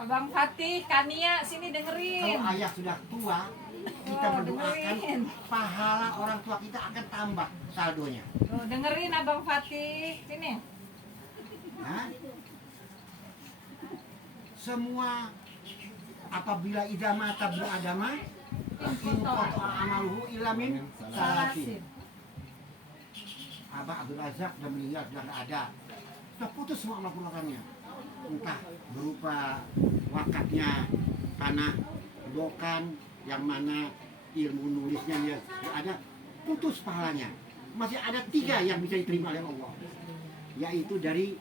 Abang Fatih, Kania, sini dengerin. Kalau ayah sudah tua, kita berdoakan dengerin. pahala orang tua kita akan tambah saldonya. Tuh, dengerin Abang Fatih, sini. Nah, semua apabila idama tablu adama inqata amaluhu illa min salasin. Abah Abdul Razak sudah meninggal, sudah tidak ada, sudah putus semua amal keluarganya, entah berupa wakafnya tanah dokan yang mana ilmu nulisnya dia ada, putus pahalanya. Masih ada 3 yang bisa diterima oleh Allah, yaitu dari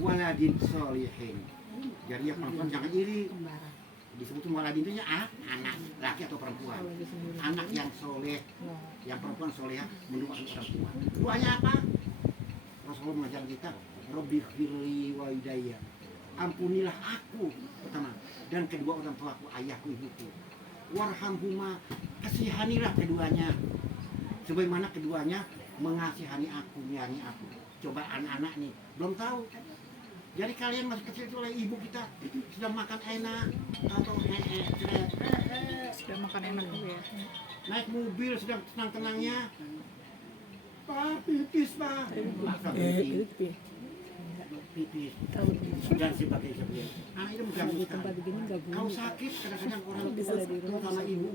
waladin solihin. Jadi yang perempuan jangan iri, disebut waladin itu anak laki atau perempuan, anak yang soleh, yang perempuan soleh mendoakan orang tua. Doanya apa? Rasulullah mengajar kita, Rabbi firli walidayya, ampunilah aku pertama dan kedua orang tuaku, ayahku, ibuku. Warhamhuma, kasihanilah keduanya sebagaimana keduanya mengasihani aku, menyayangi aku. Coba anak-anak nih belum tahu. Jadi kalian masih kecil itu oleh ibu kita sudah makan enak atau Sudah makan enak ya. naik mobil sedang tenang-tenangnya, Pak pipis Pak, pipis dan sebagainya. Anak itu mengganggu sekali. Kau sakit kadang-kadang orang tua terutama ibu.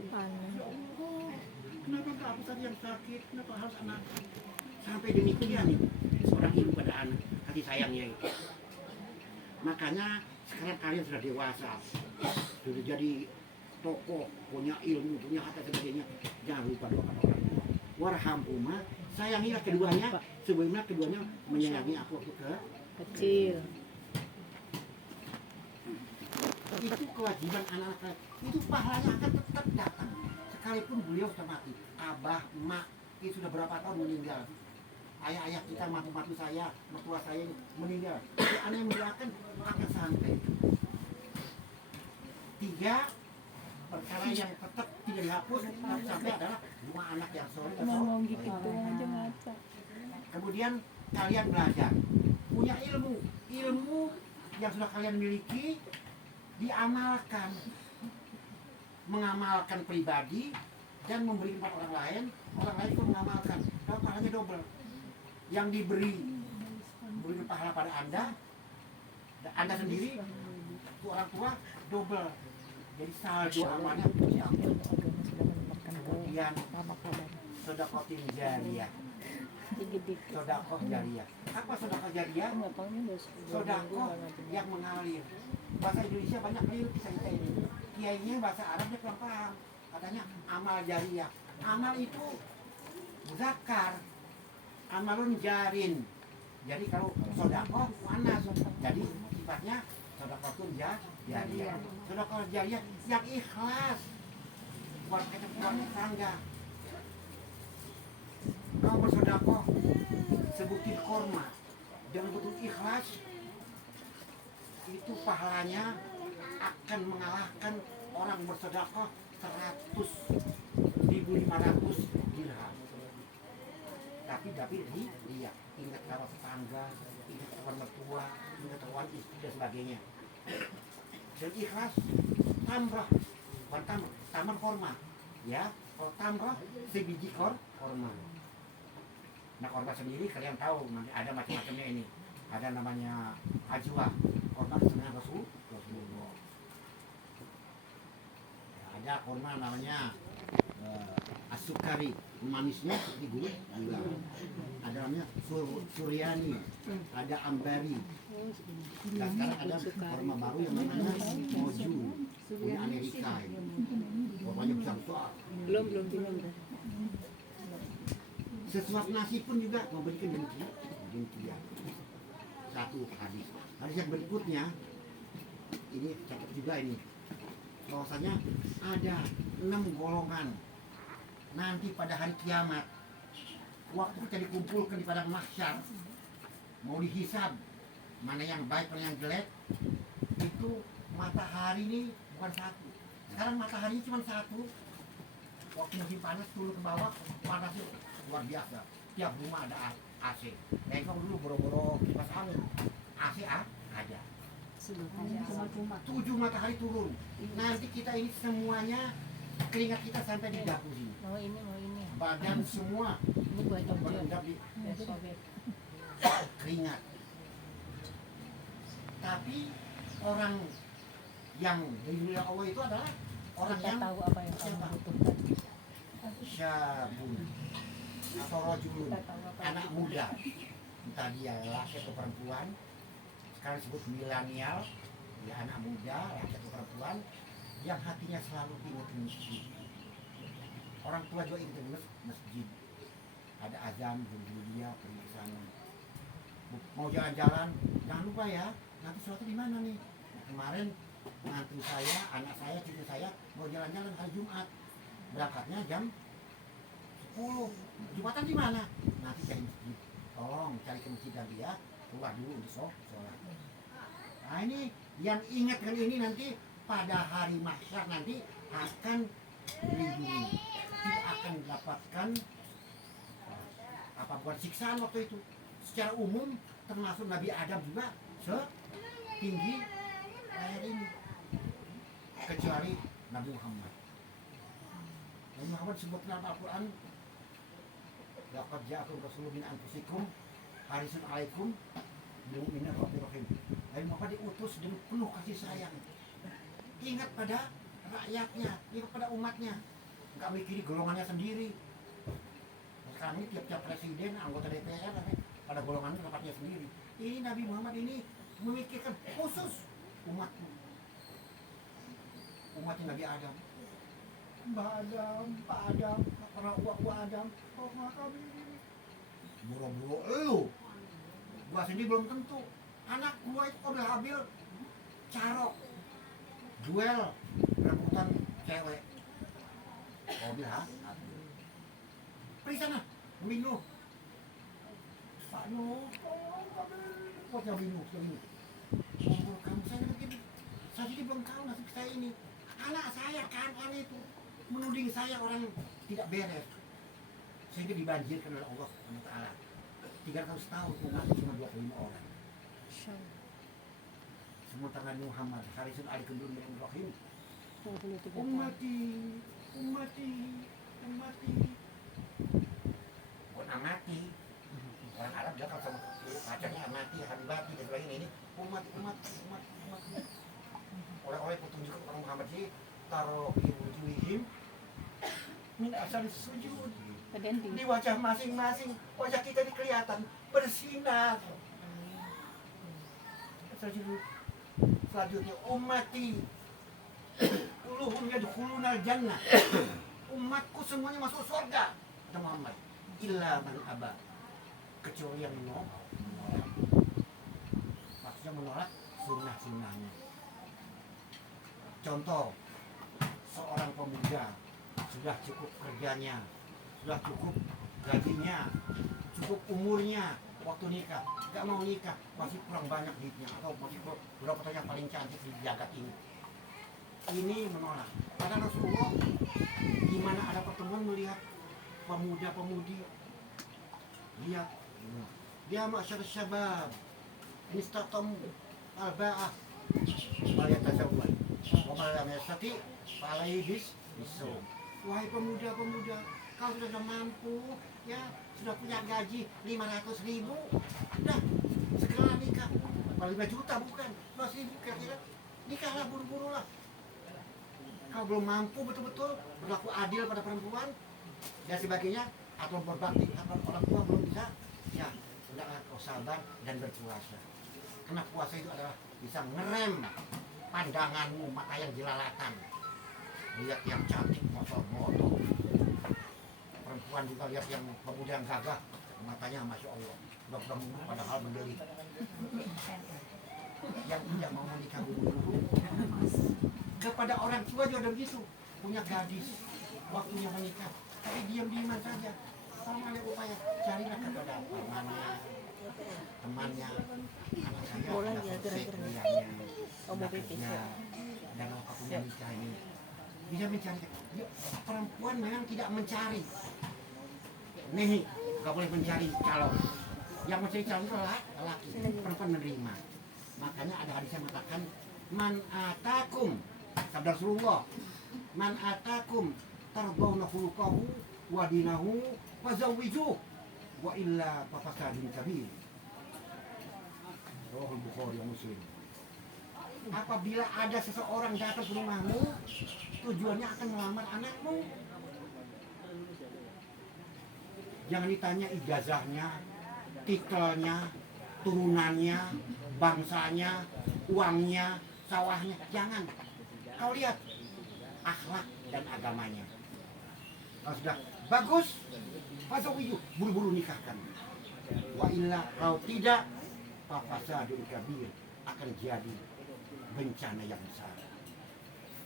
Kenapa tak aku tadi yang sakit? Kenapa harus anak? Sampai demikian nih seorang ibu pada anak, kasih sayangnya itu. Makanya sekarang kalian sudah dewasa, sudah jadi tokoh, punya ilmu, punya harta sebagainya. Jangan lupa doakan orang tua. Warhamhuma, sayangilah keduanya sebagaimana keduanya menyayangi aku waktu Kecil. Itu kewajiban anak-anak. Itu pahalanya akan tetap datang. Sekalipun beliau sudah mati, abah, emak, itu sudah berapa tahun meninggal. Ayah-ayah kita, matu-matu saya, mertua saya meninggal. Jadi anak yang mendoakan akan sampai. 3 perkara yang tetap tidak dihapus tetap sampai adalah 2 anak yang soleh. Ngomong gitu aja ngaca. Kemudian kalian belajar, punya ilmu yang sudah kalian miliki diamalkan, mengamalkan pribadi dan memberi kepada orang lain pun mengamalkan. Kalau pahalanya double. Yang diberi pahala pada Anda sendiri, itu orang tua double. Jadi saldo amalnya diambil. Kemudian sedekah jariyah. Sedekah jariyah. Apa sedekah jariyah? Sedekah yang mengalir. Bahasa Indonesia banyak keliru kita ini. Kiainya bahasa Arabnya kurang paham. Katanya amal jariyah. Amal itu zakar. Amalun jarin. Jadi kalau sedekah mana? Jadi sifatnya sedekah jariyah. Sedekah jariyah yang ikhlas. Buat kebutuhan tangga. Kau bersedekah sebutin korma dengan betul ikhlas, itu pahalanya akan mengalahkan orang bersedekah 100.500 dirham. Tapi lihat, ingat kawan tetangga, ingat kawan mertua, ingat kawan istri dan sebagainya. Dan ikhlas tamrah, bukan tamar korma, ya. Kalau tamrah sebiji korma. Nah korma sendiri kalian tahu nanti ada macam-macamnya ini. Ada namanya ajwa, korma kesenangan Rasulullah. Ya, ada korma namanya asukari, manisnya seperti gula. Ada namanya suryani, ada ambari. Dan sekarang ada korma baru yang namanya moju, punya Amerika ini. Kormanya besar-besar. Belum. Sesuap nasi pun juga memberikan demikian. Satu hadis. Hadis yang berikutnya ini catat juga ini. Bahwasanya ada 6 golongan nanti pada hari kiamat. Waktu kita dikumpulkan di padang mahsyar, mau dihisab mana yang baik mana yang jelek, itu matahari ini bukan satu. Sekarang matahari cuma satu. Waktu musim panas turun ke bawah, panasnya luar biasa. Tiap rumah ada AC. Engkau dulu boro-boro kipas angin, AC aja. Cuma-cuma. 7 matahari turun. Nanti kita ini semuanya keringat kita sampai di dagu sini. Mau ini. Badan semua Ini buat Jogja. berendap di Ya, sobek. keringat. Tapi orang yang dilindungi Allah itu adalah orang Kita yang tahu apa yang kamu siapa? butuhkan. Syabun atau rojulun, Kita tahu apa yang anak muda, entah dia laki atau perempuan. Sekarang disebut milenial, ya anak muda, laki atau perempuan, yang hatinya selalu ingat masjid. Orang tua juga ingat masjid. Ada azan, dulu dia pergi ke sana. Mau jalan-jalan, jangan lupa ya, nanti sholatnya di mana nih? Nah, kemarin menantu saya, anak saya, cucu saya mau jalan-jalan hari Jumat. Berangkatnya jam 10. Jumatan di mana? Nanti cari masjid. Tolong cari ke masjid dan dia keluar dulu untuk sholat. Nah ini yang ingatkan ini nanti pada hari mahsyar nanti akan dilindungi, tidak akan mendapatkan apa buat siksaan waktu itu. Secara umum termasuk Nabi Adam juga setinggi leher ini, kecuali Nabi Muhammad. Nabi Muhammad sebut dalam Al-Quran, laqad ja'akum rasulun min anfusikum harisun 'alaikum bil mu'minina raufur rahim. Nabi Muhammad diutus dengan penuh kasih sayang. Ingat pada rakyatnya, ingat pada umatnya. Enggak mikiri golongannya sendiri. Sekarang ini tiap-tiap presiden, anggota DPR pada golongan tempatnya sendiri. Ini Nabi Muhammad ini memikirkan khusus umatnya. Umatnya Nabi Adam. Mbak Adam, Pak Adam, para uak Adam, oh kami ini. Buru-buru elu. Gua sendiri belum tentu. Anak gua itu udah habil carok, duel, rebutan cewek. Oh bilang, pergi sana, Winu. Pak Nuh, kok jauh Winu, oh, kamu saya begini, saya jadi belum tahu nasib saya ini. Anak saya kan itu menuding saya orang tidak beres, sehingga dibanjirkan oleh Allah Taala. 300 tahun umat cuma 25 orang. Sementara Nabi Muhammad, harisun 'alaikum bil mu'minina rahim. 23 tahun. Umati. Bukan amati. Orang Arab dia kalau sama pacarnya amati, habibati dan sebagainya ini umat. Orang-orang yang petunjuk orang Muhammad ini taruh di wujuhihim min asal sujud. Di wajah masing-masing, wajah kita ini kelihatan bersinar. Selanjutnya ummati uluhum yadkhulunal jannah. Umatku semuanya masuk surga, kata Muhammad. Illa man aba, kecuali yang menolak. Maksudnya menolak sunnah-sunnahnya. Contoh, seorang pemuda sudah cukup kerjanya, sudah cukup gajinya, cukup umurnya, waktu nikah gak mau nikah, masih kurang banyak duitnya, atau masih berapa yang paling cantik di jagat ini menolak. Padahal Rasulullah gimana ada pertemuan melihat pemuda-pemudi, lihat dia masyarakat syabab ini statom al-ba'ah waliyatazawwaj wa man lam yastati falaihi bisu. Wahai pemuda-pemuda, kau sudah mampu ya, sudah punya gaji 500.000, udah segera nikah. 5 juta bukan 100.000 kira-kira, nikahlah, buru-buru lah. Kau belum mampu betul-betul berlaku adil pada perempuan dan sebagainya, atau berbakti apa orang tua belum bisa, ya hendaklah kau sabar dan berpuasa. Karena puasa itu adalah bisa ngerem pandanganmu, mata yang jelalatan. Lihat yang cantik, motor-motor. Perempuan juga lihat yang pemuda yang gagah, matanya Masya Allah. Udah padahal mendelik. Yang tidak mau menikah dulu. Kepada orang tua juga ada begitu. Punya gadis, waktunya menikah, tapi diam-diaman saja. Sama ada upaya, carilah kepada temannya, anak saya ada selesai kuliahnya, sudah kerja, dan waktu punya nikah ini. Bisa mencari. Perempuan memang tidak mencari. Nih, gak boleh mencari calon. Yang mencari calon itu laki, perempuan menerima. Makanya ada hadis yang mengatakan man atakum, sabda Rasulullah, man atakum tardawna khuluqahu wa dinahu fazawwijuh wa illa fafasadun kabir. Rawahul Bukhari wa Muslim. Apabila ada seseorang datang ke rumahmu, tujuannya akan melamar anakmu, jangan ditanya ijazahnya, titelnya, turunannya, bangsanya, uangnya, sawahnya, jangan. Kau lihat akhlak dan agamanya. Kalau sudah bagus, fazawijuh, buru-buru nikahkan. Wa illa, kalau tidak, fafasadun kabir, akan jadi bencana yang besar.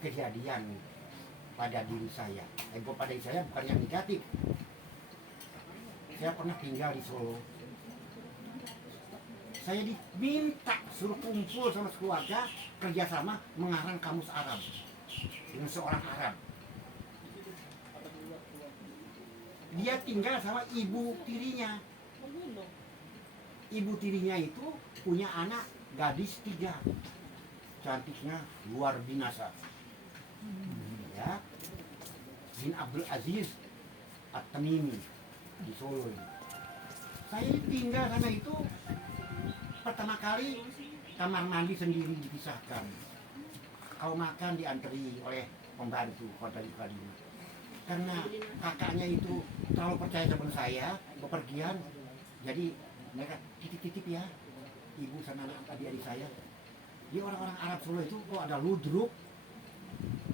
Kejadian pada diri saya, pada diri saya bukan yang negatif. Saya pernah tinggal di Solo. Saya diminta suruh kumpul sama keluarga kerjasama mengarang kamus Arab dengan seorang Arab. Dia tinggal sama ibu tirinya. Ibu tirinya itu punya anak gadis 3, cantiknya luar binasa. Ya, bin Abdul Aziz At-Tamimi di Solo ini. Saya tinggal sana itu pertama kali kamar mandi sendiri dipisahkan. Kalau makan diantri oleh pembantu kali. Karena kakaknya itu terlalu percaya sama saya, bepergian, jadi mereka titip-titip ya, ibu sama adik-adik saya. Di orang-orang Arab Solo itu kok ada ludruk.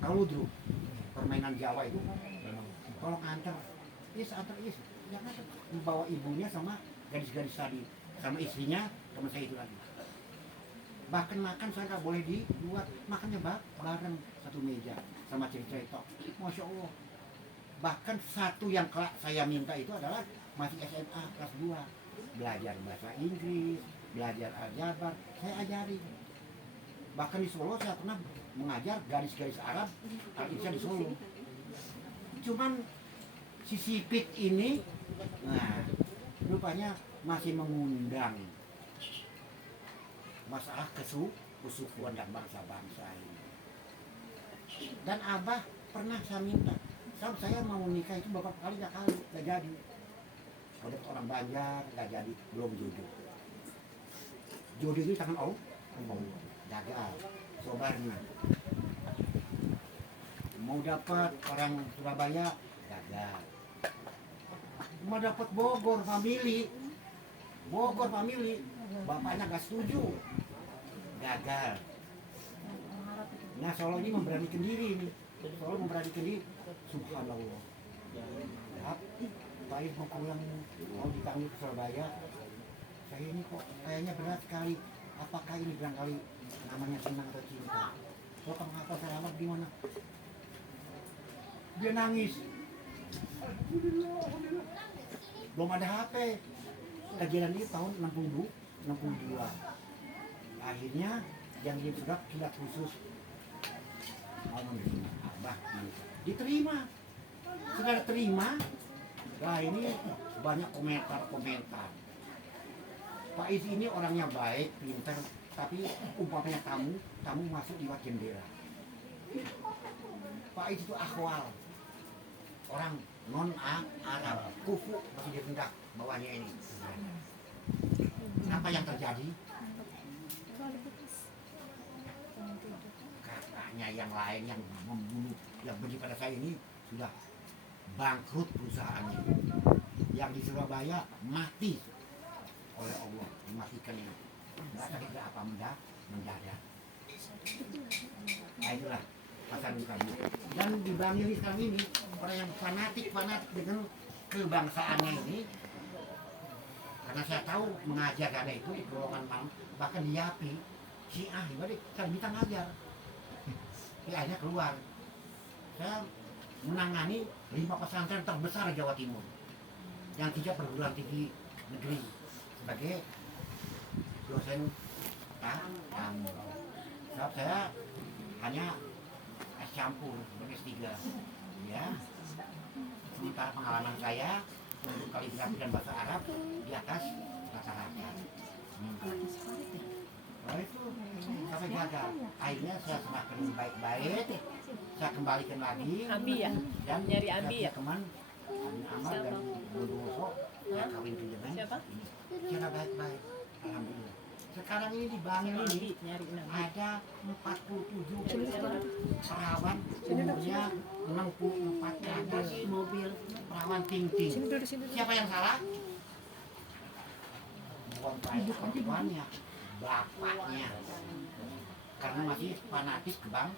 Kalau ludruk, permainan Jawa itu, kalau nganter, antar jangan dibawa ibunya sama gadis-gadis tadi, sama istrinya, sama saya itu lagi. Bahkan makan saya nggak boleh di luar, makannya bareng satu meja sama cerita-cerita. Masya Allah. Bahkan satu yang saya minta itu adalah masih SMA kelas 2, belajar bahasa Inggris, belajar aljabar, saya ajari. Bahkan di Solo saya pernah mengajar garis-garis Arab, Al-Insya di Solo. Cuman si Sipit ini, nah rupanya masih mengundang masalah kesukuan dan bangsa-bangsa ini. Dan Abah pernah saya minta, saya mau nikah itu beberapa kali, gak jadi. Kalau orang Banjar gak jadi, belum jodoh. Jodoh itu tangan Allah, gagal, sobarnya. Mau dapat orang Surabaya, gagal. Mau dapat Bogor family, bapaknya gak setuju, gagal. Nah Solo ini memberanikan diri nih, subhanallah. Ya, Pak Is mau pulang, mau dipanggil ke Surabaya, saya ini kok kayaknya berat sekali. Apakah ini barangkali namanya senang atau cinta? Kalau penghafal saya amat gimana? Dia nangis. Alhamdulillah. Belum ada HP. Kejadian ini tahun 62. Akhirnya yang dia sudah tidak khusus. Alhamdulillah, Abah diterima. Sudah diterima. Nah ini banyak komentar. Pak Is ini orangnya baik, pintar, tapi umpamanya tamu masuk lewat jendela. Pak Is itu akhwal, orang non Arab, kufu masih direndah bawahnya ini. Apa yang terjadi? Kakaknya yang lain yang membunuh, yang benci pada saya ini sudah bangkrut perusahaannya. Yang di Surabaya mati oleh Allah, dimatikan ini. Nggak sakit apa mendadak. Nah itulah pasal kami. Dan di Bangil sekarang ini orang yang fanatik dengan kebangsaannya ini, karena saya tahu mengajar karena itu di golongan malam, bahkan di Yapi, Syiah, ibadah saya minta ngajar. Akhirnya keluar. Saya menangani 5 pesantren terbesar Jawa Timur, yang 3 perguruan tinggi negeri sebagai dosen tamu. Sebab saya hanya S campur, S3, ya. Sementara pengalaman saya untuk kaligrafi dan bahasa Arab di atas rata-rata. Oh itu sampai gagal. Akhirnya saya semakin baik-baik, saya kembalikan lagi. Abi ya? Dan Nyari Abi ya? teman Amal dan Bodowoso yang kawin ke Jemen. Siapa? Kira baik-baik, alhamdulillah. Sekarang ini di bank Siapa ini Abi? Nyari Nabi. ada 47 perawan, umurnya 64 ke atas, mobil perawan ting-ting. Siapa yang salah? Bukan perempuannya, bapaknya. Karena masih fanatik ke bank.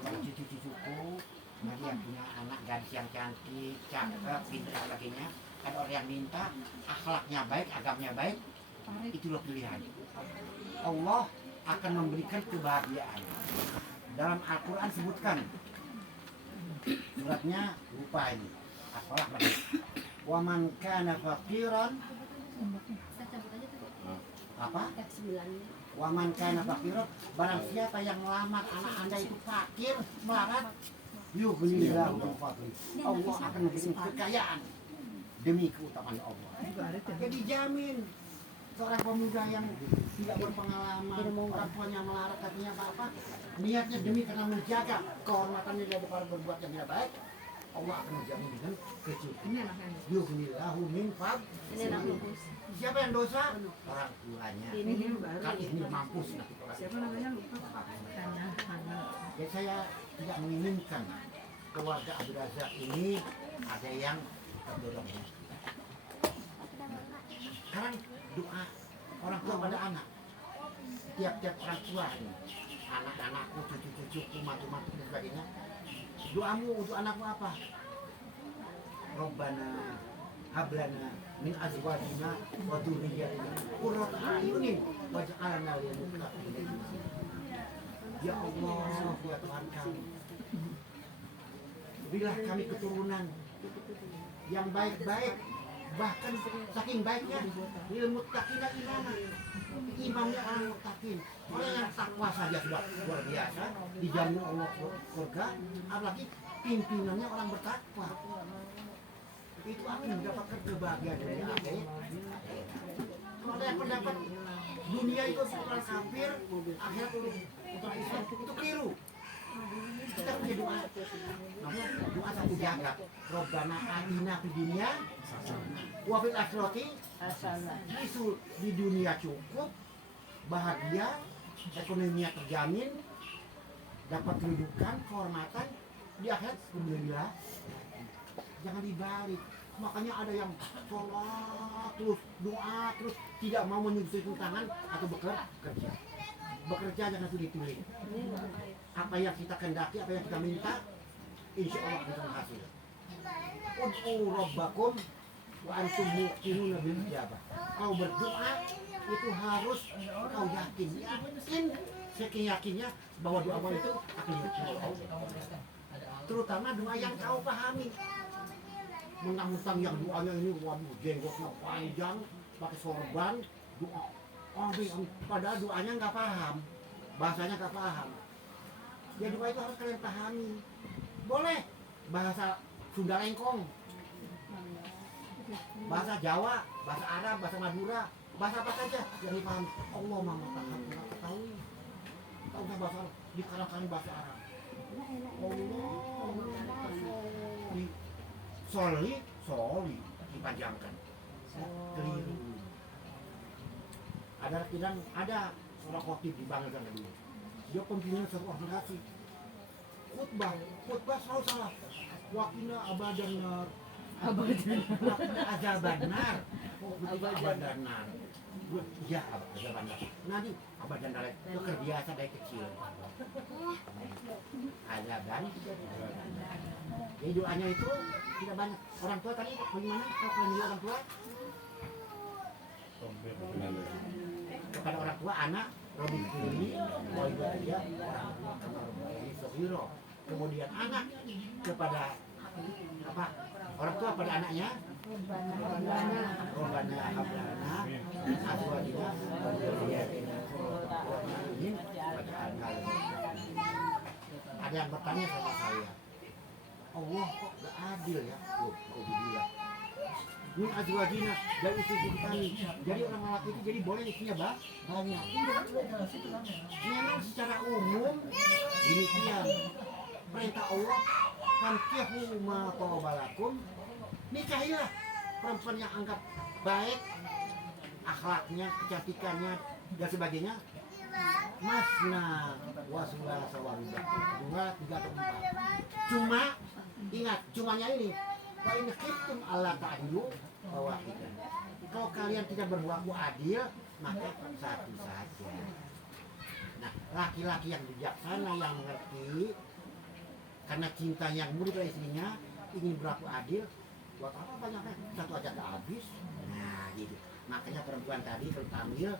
Cucu-cucuku masih yang punya anak gadis yang cantik, cakep, pintar sebagainya. Ada orang yang minta akhlaknya baik, agamanya baik, itulah pilihan. Allah akan memberikan kebahagiaan. Dalam Al-Quran sebutkan, suratnya lupa ini. Apalah wa man kana faqiran apa? Wa man kana faqiran, barang siapa yang melamar anak Anda itu fakir, melarat, yughnillahu min fadli. Allah akan memberikan kekayaan demi keutamaan Allah. Jadi jamin seorang pemuda yang tidak berpengalaman, orang tuanya melarat, katanya apa-apa, niatnya demi karena menjaga kehormatannya dari para berbuat yang tidak baik, Allah akan menjamin dengan kecukupan. Yughnillahu min fadli. Siapa yang dosa? Orang tuanya. Kan ini mampus nanti orang. Siapa namanya lupa? Jadi saya tidak menginginkan keluarga Abdul Razak ini ada yang terdorong. Sekarang doa orang tua pada anak, tiap-tiap orang tua ini, anak-anakku, cucu-cucuku, matu-matu dan sebagainya, doamu untuk anakmu apa? Rabbana hablana min azwajina wa dzurriyyatina qurrata a'yunin waj'alna lil muttaqina imama. Ya Allah, ya Tuhan kami, berilah kami keturunan yang baik-baik, bahkan saking baiknya lil muttaqina imama, imamnya orang muttaqin, orang yang takwa saja sudah luar biasa, dijamin Allah surga, apalagi pimpinannya orang bertakwa. Itu akan mendapatkan kebahagiaan dunia akhirat. Kalau ada yang pendapat dunia itu orang kafir, akhirat untuk Islam, itu keliru. Kita punya doa, namanya doa satu jagat. Robbana atina fid dunya wa fil akhirati hasanah. Di dunia cukup, bahagia, ekonominya terjamin, dapat kedudukan, kehormatan, di akhirat alhamdulillah. Jangan dibalik. Makanya ada yang sholat terus, doa terus, tidak mau menyentuh tangan atau bekerja. Bekerja jangan sulit-sulit. Apa yang kita kendaki, apa yang kita minta, insya Allah kita hasil. Ud'u rabbakum wa antum muqinuna bil ijabah. Kau berdoa itu harus kau yakin, seyakin-yakinnya bahwa doa itu akan dijawab. Terutama doa yang kau pahami. Mentang-mentang yang doanya ini waduh jenggotnya panjang, pakai sorban, doa. Padahal doanya nggak paham, bahasanya nggak paham. Ya doa itu harus kalian pahami. Boleh bahasa Sunda Lengkong, bahasa Jawa, bahasa Arab, bahasa Madura, bahasa apa saja yang dipahami. Allah mama tahu. Tahu bahasa Arab, dikalahkan bahasa Arab. Allah soli dipanjangkan. Keliru. Ada seorang khotib di Bangladesh dulu. Dia pimpinan satu organisasi. Khutbah selalu salah. Wakina abadannar. Azabannar. Abadannar. Ya, azabannar. Nanti abadannar itu terbiasa dari kecil. Azaban. Jadi doanya itu tidak banyak. Orang tua tadi bagaimana kalau orang tua? Kepada orang tua anak Robin Kuli, Wali Batia, orang tua kamar Robin Sohiro. Kemudian anak kepada apa? Orang tua pada anaknya Robbana hablana azwajina wa dzurriyyatina qurrata a'yunin waj'alna lil muttaqina. Ada yang bertanya sama saya, Allah kok gak adil ya? Kok bilang min azwajina dari istri kami. Jadi orang laki itu jadi boleh istrinya banyak. Memang secara umum demikian. Perintah Allah fankihu ma tawabalakum, nikahilah perempuan yang anggap baik akhlaknya, kecantikannya dan sebagainya. Masna wa sulasa wa ruba, 2, 3 atau 4. Cuma ingat, cumanya ini wa in khiftum alla ta'dilu fawahidan. Kalau kalian tidak berlaku adil, maka satu saja. Nah, laki-laki yang bijaksana yang mengerti karena cinta yang murni pada istrinya ingin berlaku adil, buat apa banyaknya? Satu aja gak habis. Nah, gitu. Makanya perempuan tadi kalau hamil,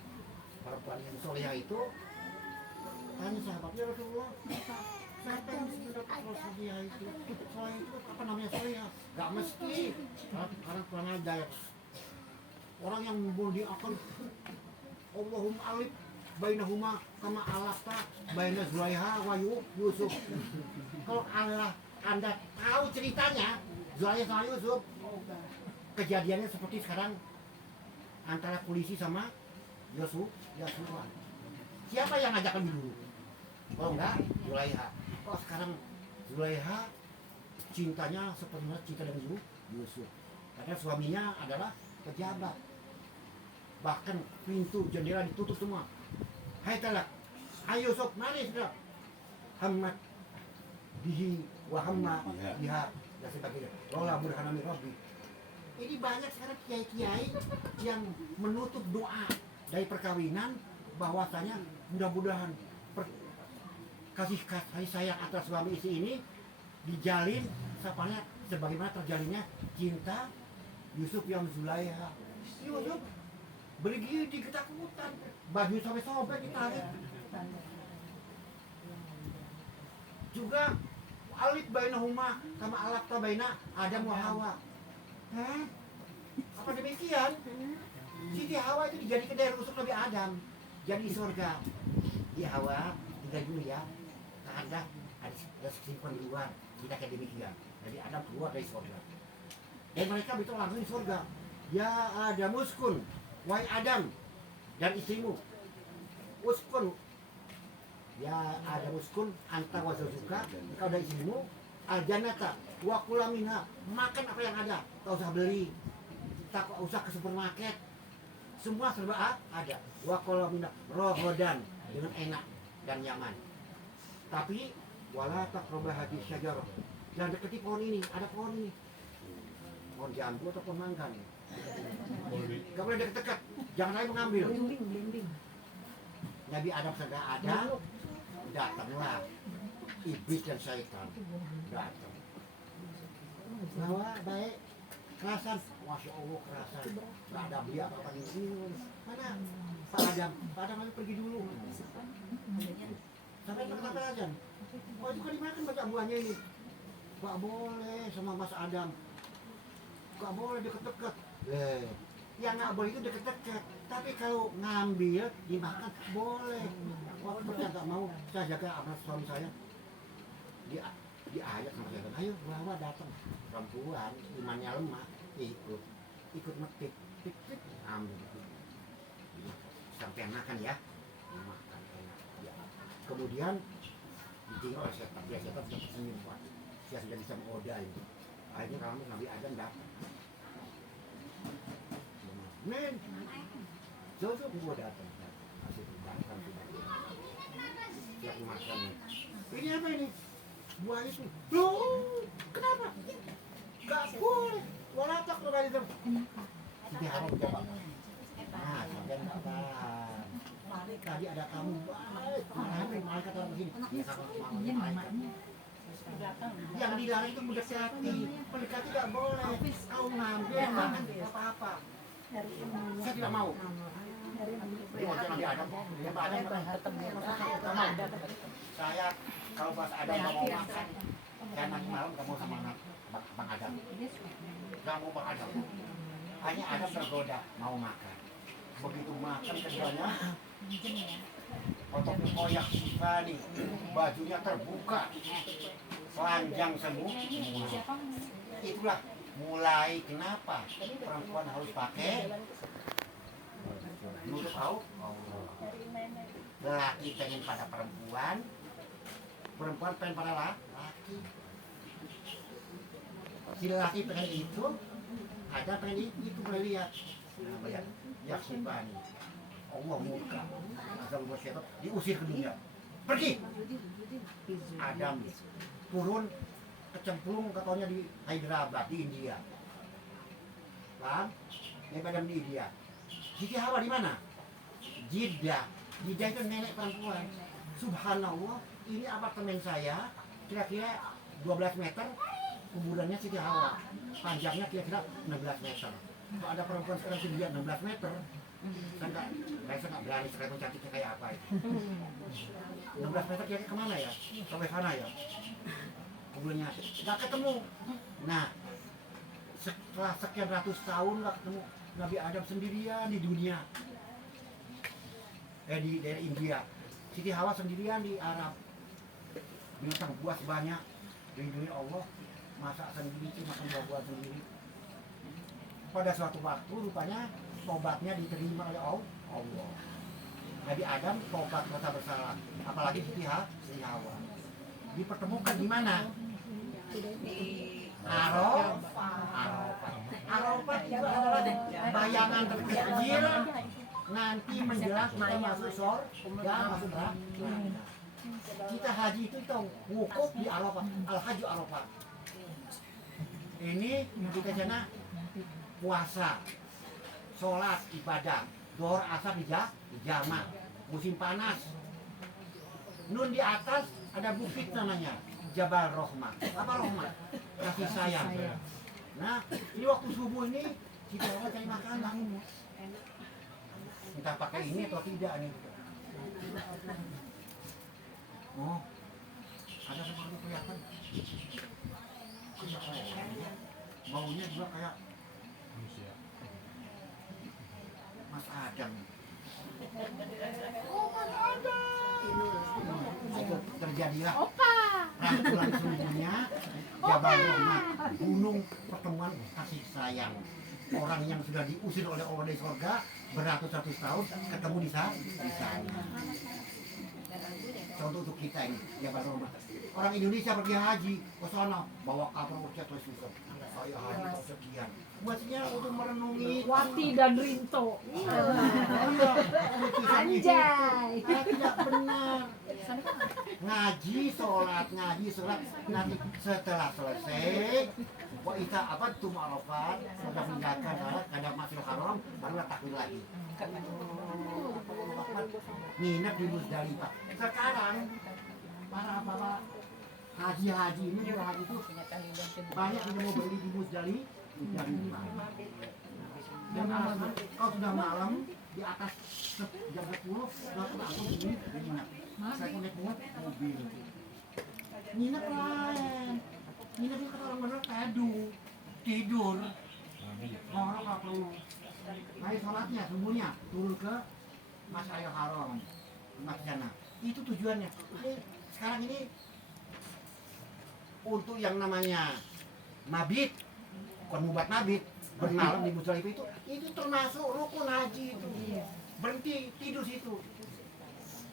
perempuan yang solehah itu tanya sahabatnya, Rasulullah, siapa yang mesti mendapat solehah itu? Solehah itu apa namanya solehah? Gak mesti, karena kurang ajar. Orang yang membunuh akan Allahumma alif bainahuma kama alafta baina Zulaiha wa Yusuf. Kalau Anda tahu ceritanya Zulaiha sama Yusuf, kejadiannya seperti sekarang antara polisi sama Yosua. Siapa yang ngajak lebih dulu? Kalau enggak, Zulaiha. Kalau sekarang Zulaiha cintanya seperti cinta dengan Yusuf. Karena suaminya adalah pejabat. Bahkan pintu jendela ditutup semua. Hai talak, hai Yusuf, mari sudah. Hamad bihi wa hamma biha dan sebagainya. Lola burhanami rabbi. Ini banyak sekarang kiai-kiai yang menutup doa dari perkawinan bahwasanya mudah-mudahan kasih sayang antara suami istri ini dijalin sebagaimana terjalinnya cinta Yusuf yang Zulaiha. Yusuf bergigi ketakutan, baju sampai sobek ditarik. Juga alif bainahuma sama alafta baina Adam wa Hawa. Apa demikian? Siti Hawa itu dijadikan dari rusuk Nabi Adam, jadi surga. Di Hawa tinggal dulu ya, ada simpan di luar, tidak kayak demikian. Jadi Adam keluar dari surga, dan mereka betul langsung di surga. Ya Adam uskun, wahai Adam dan istrimu, uskun. Ya Adam uskun, anta wa zawjuka, engkau dan istrimu, al-jannata wa kula minha, makan apa yang ada, tak usah beli, tak usah ke supermarket, semua serba ada. Wa kula minha rohodan, dengan enak dan nyaman. Tapi wala taqrabu hadhihi syajarah, jangan deketi pohon ini, ada pohon ini, pohon jambu atau pohon mangga nih. Gak boleh deket-deket, jangan lagi mengambil. Nabi Adam segera ada, datanglah iblis dan syaitan, datang. Bahwa baik, kerasan, masya Allah kerasan, gak ada beli apa-apa di sini. Mana Pak Adam? Pak Adam lagi pergi dulu. Sampai kata aja, oh itu kan dimakan baca buahnya ini. Gak boleh sama Mas Adam, gak boleh deket-deket. Yang nggak boleh itu deket-deket, tapi kalau ngambil dimakan boleh. Waktu yang nggak mau, saya jaga amanat suami saya. Dia ajak sama saya, ayo bawa datang. Perempuan imannya lemah, ikut metik, tik, ambil. Sampai makan ya, makan enak. Ya. Kemudian ditinggal oleh setan, dia setan sudah tersenyum kuat. Dia sudah bisa mengoda itu. Akhirnya kami Nabi Adam datang. Men, Joseph gua datang, masih datang sudah. Siap makan. Ini apa ini? Buah itu. Loh, kenapa? Gak boleh. Walatak lo kali itu. Ini harus jawab. Nah, sampai nggak paham. Tadi ada kamu baik. Malaikat orang sini. Yang dilarang itu mendekati. Mendekati gak boleh. Kau ngambil makan apa-apa. Saya tidak mau. Saya kalau pas ada mau makan, saya nanti malam kamu sama Bang Adam. Gak mau Bang Adam. Hanya Adam tergoda mau makan. Begitu makan keduanya, otoknya koyak nih, bajunya terbuka, telanjang semua. Itulah mulai kenapa perempuan harus pakai nutup aurat? Laki pengen pada perempuan, perempuan pengen pada laki. Si laki pengen itu, ada pengen itu boleh lihat. Nah, bayar yaksibani. Allah murka. Azal bersyaitan diusir ke dunia. Pergi. Adam turun kecemplung katanya di Hyderabad di India. Paham? Nabi Adam di India. Siti Hawa di mana? Jeddah. Jeddah itu nenek perempuan. Subhanallah, ini apartemen saya kira-kira 12 meter, kuburannya Siti Hawa. Panjangnya kira-kira 16 meter. Kalau ada perempuan sekarang tinggi 16 meter, saya nggak berani sekarang cantiknya kayak apa itu. 16 meter kira-kira kemana ya? Sampai sana ya? Kuburannya nggak ketemu. Nah, setelah sekian ratus tahun nggak ketemu, Nabi Adam sendirian di dunia. Di daerah India. Siti Hawa sendirian di Arab. Binatang buas banyak. Dilindungi Allah. Masak sendiri, makan buah-buah sendiri. Pada suatu waktu rupanya tobatnya diterima oleh Allah. Nabi Adam tobat rasa bersalah. Apalagi Siti Hawa. Dipertemukan di mana? Arafat itu adalah bayangan terkecil nanti menjelang kita masuk surga, masuk neraka. Kita haji itu wukuf di Arafah, al-hajju Arafah. Ini kita sana puasa, sholat, ibadah, zuhur, asar di jamak, musim panas. Nun di atas ada bukit namanya Jabal Rahmah. Apa Rahmah? Kasih sayang. Nah, ini waktu subuh ini kita mau cari makanan. Kita pakai ini atau tidak nih? Oh, ada sesuatu kelihatan. Baunya juga kayak Mas Adam. Oh, Mas Adam. Itu terjadilah rangkulan semuanya Jabal Rahmah, gunung pertemuan kasih sayang. Orang yang sudah diusir oleh Allah dari surga beratus-ratus tahun ketemu di sana. Contoh untuk kita ini Jabal Rahmah. Orang Indonesia pergi haji ke sana bawa kapal usia terus saya haji kau sekian. Maksudnya untuk merenungi Wati dan Rinto. Anjay. Tidak benar. Ngaji sholat nanti setelah selesai kita apa tuh Arafat sudah menjaga kadang Masjidil Haram baru takbir lagi. Nginep di Muzdalifah. Sekarang para haji ini juga haji itu banyak yang mau beli di Muzdalifah. Dan alasan kau sudah malam di atas jam 10 langsung aku ini nginep. Saya naik mobil. Nginep lain. Nginep itu kata orang bener tidur. Orang apa perlu. Hari sholatnya subuhnya turun ke Masjidil Haram, masjid sana. Itu tujuannya. Sekarang ini untuk yang namanya mabit, bukan mubat mabit, bermalam di Muzdalifah itu termasuk rukun haji itu. Berhenti tidur situ.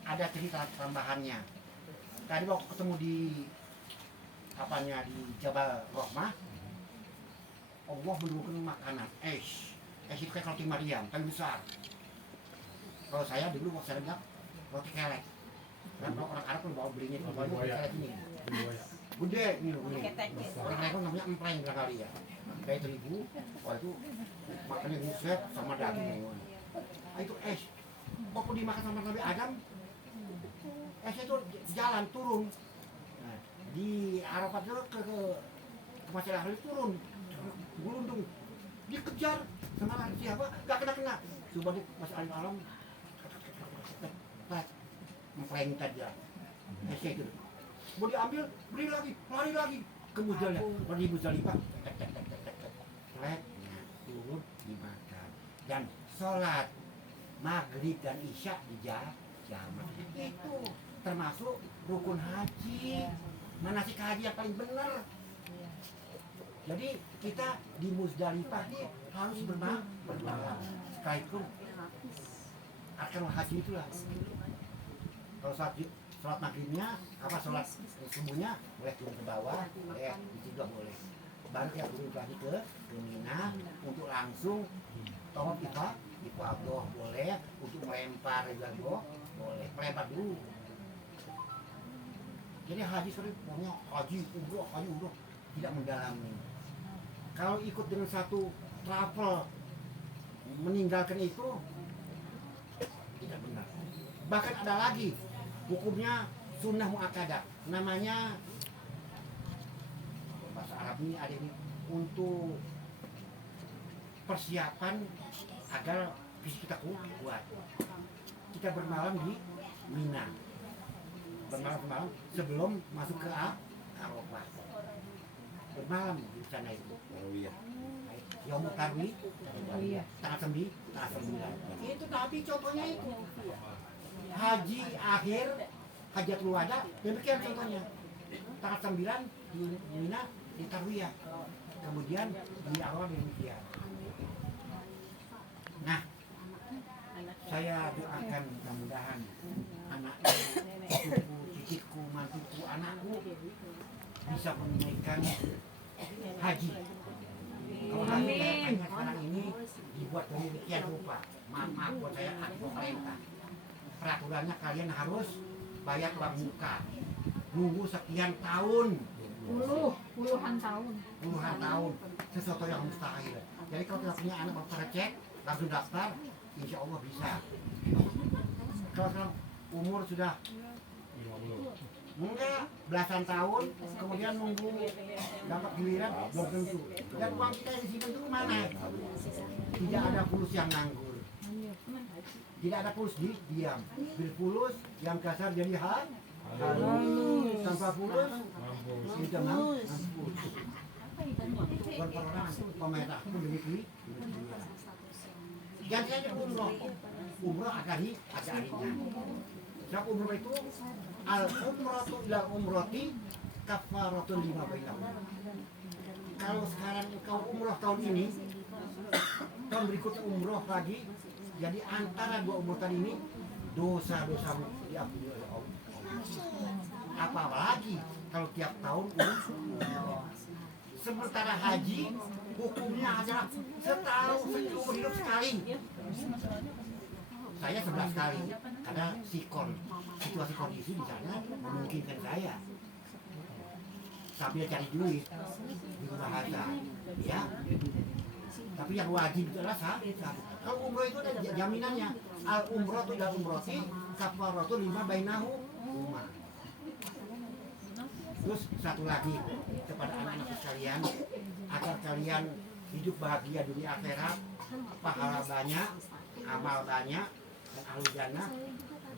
Ada cerita tambahannya. Tadi waktu ketemu di di Jabal Rahmah, Allah menurunkan makanan es itu kayak roti Maryam, paling besar. Kalau saya dulu waktu saya dengar roti kelek. Kan orang Arab tuh bawa belinya kelek ini. Gede nih, orang lain namanya empleng barangkali ya. Kayak terigu, itu makannya buset sama daging. Itu es. Waktu dimakan sama Nabi Adam, esnya itu jalan turun. Nah, di Arafat itu ke Masjidil Haram turun, gulundung, dikejar sama siapa? Gak kena. Coba di Masjidil Haram, mempeleng saja. Esnya itu. Mau diambil, beli lagi, lari lagi ke Muzdalifah, di Muzdalifah, turun dimakan dan sholat maghrib dan isya di jamak. Itu termasuk rukun haji, manasik haji yang paling benar. Jadi kita di Musdalifah ini harus bermalam. Sekalipun akan haji itulah. Kalau sholat maghribnya, sholat subuhnya boleh turun ke bawah, boleh di situ boleh. Baru kita turun lagi ke Mina untuk langsung tawaf ifadah boleh, untuk melempar juga boleh, melempar dulu. Jadi haji sering punya haji umroh tidak mendalami. Kalau ikut dengan satu travel meninggalkan itu tidak benar. Bahkan ada lagi hukumnya sunnah muakkadah, namanya bahasa Arab ini ada ini untuk persiapan agar fisik kita kuat. Kita bermalam di Mina, bermalam sebelum masuk ke Arafah, bermalam di sana itu. Yaumul Tarwiyah, tanggal 9. Itu Nabi contohnya itu. Haji akhir, Hajatul Wada, demikian contohnya. Tanggal 9 di Mina di Tarwiyah. Kemudian di awal demikian. Nah, saya doakan mudah-mudahan anakku, cucuku, cicitku, mantuku, anakku bisa menunaikan haji. Kalau haji sekarang ini dibuat demikian rupa. Maaf buat saya pemerintah. Peraturannya kalian harus bayar uang muka. Nunggu sekian tahun. Puluhan tahun. Puluhan tahun. Sesuatu yang mustahil. Jadi kalau kita punya anak baru cek, langsung daftar, insya Allah bisa. Kalau umur sudah enggak belasan tahun, kemudian nunggu dapat giliran belum tentu. Dan uang kita yang disimpan itu mana? Tidak ada fulus yang nganggur. Tidak ada fulus diam. Berfulus yang kasar jadi halus. Tanpa fulus tidak mampus. Berperorangan pemerintah pun demikian. Ganti aja umroh agak-agaknya. Sebab umroh itu al-umratu ila umrati kafaratun lima bainahum. Kalau sekarang engkau umroh tahun ini, tahun berikutnya umroh lagi, jadi antara dua umroh tadi ini dosa-dosamu diampuni oleh Allah. Apalagi kalau tiap tahun umroh. Sementara haji hukumnya adalah setahun seumur hidup sekali. Saya 11 kali karena situasi kondisi di sana memungkinkan saya sambil cari duit di bahasa ya. Tapi yang wajib itu adalah sah. Kalau umroh itu ada jaminannya. Al umroh itu dan umrohti kafaratu lima bainahu umah. Terus satu lagi kepada anak-anak sekalian, agar kalian hidup bahagia dunia akhirat, pahala banyak, amal banyak, dan ahlu jannah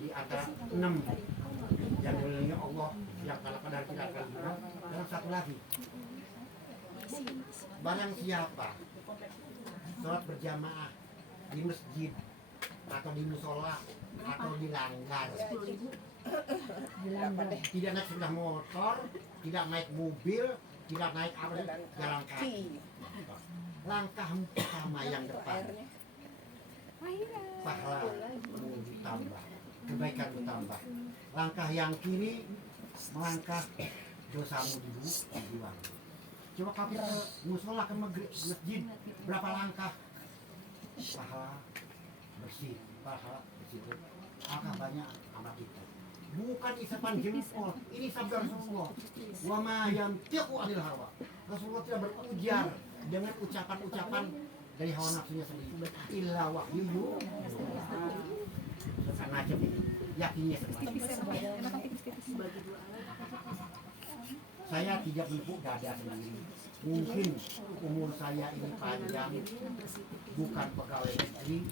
di antara 6 yang mulia Allah yang kalau pada kita akan bilang. Dan satu lagi, barang siapa sholat berjamaah di masjid atau di musola atau di langgar, tidak naik sepeda motor, tidak naik mobil, tidak naik jalan kaki, langkah pertama yang depan pahala ditambah, kebaikan bertambah. Langkah yang kiri melangkah dosamu dibuang. Coba kalau kita musola ke masjid berapa langkah, pahala bersih, angka banyak amal kita. Bukan isapan jempol, ini sabda Rasulullah. Wa ma yantiqu anil hawa. Rasulullah tidak berujar dengan ucapan-ucapan dari hawa nafsunya sendiri. Illa wahyu karena aja yakinnya sendiri. Saya tidak menepuk dada sendiri. Mungkin umur saya ini panjang, bukan pegawai negeri,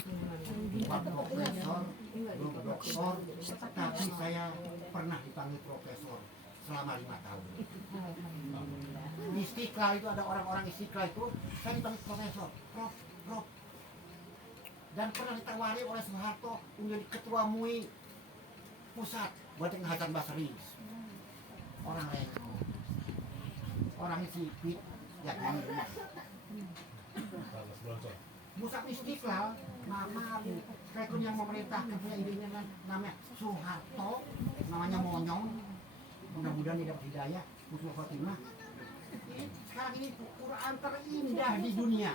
bukan profesor, belum doktor, tapi saya pernah dipanggil profesor selama 5 tahun. Istiqlal itu ada orang-orang Istiqlal itu, saya dipanggil profesor, prof. Dan pernah ditawari oleh Soeharto menjadi ketua MUI pusat buat Hasan Basri. Orang lain, orang sipit, Ya kami rumah. Musab Istiqlal, maaf, rekun yang memerintahkan punya idenya kan namanya Soeharto, namanya Monyong. Mudah-mudahan dia dapat hidayah, Husnul Khotimah. Sekarang ini Quran terindah di dunia.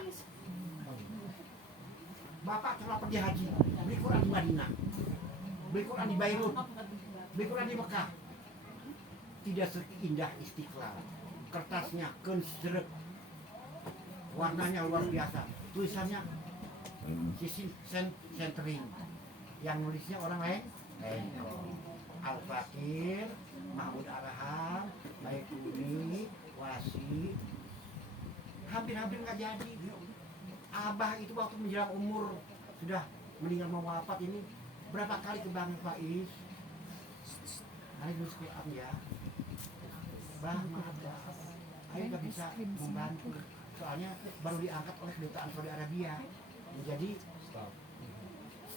Bapak telah pergi haji, beli Quran di Madinah, beli Quran di Beirut, beli Quran di Mekah. Tidak seindah Istiqlal. Kertasnya kensrep, warnanya luar biasa. Tulisannya sisi centering, yang nulisnya orang lain. Al-Fakir, Mahmud Arham, Baikuni, Wasi, hampir-hampir nggak jadi. Abah itu waktu menjelang umur sudah meninggal mau wafat ini berapa kali ke Bang Faiz, hari nulis Quran ya, Bang maaf ya, ayo nggak bisa membantu, soalnya baru diangkat oleh kedutaan Saudi Arabia menjadi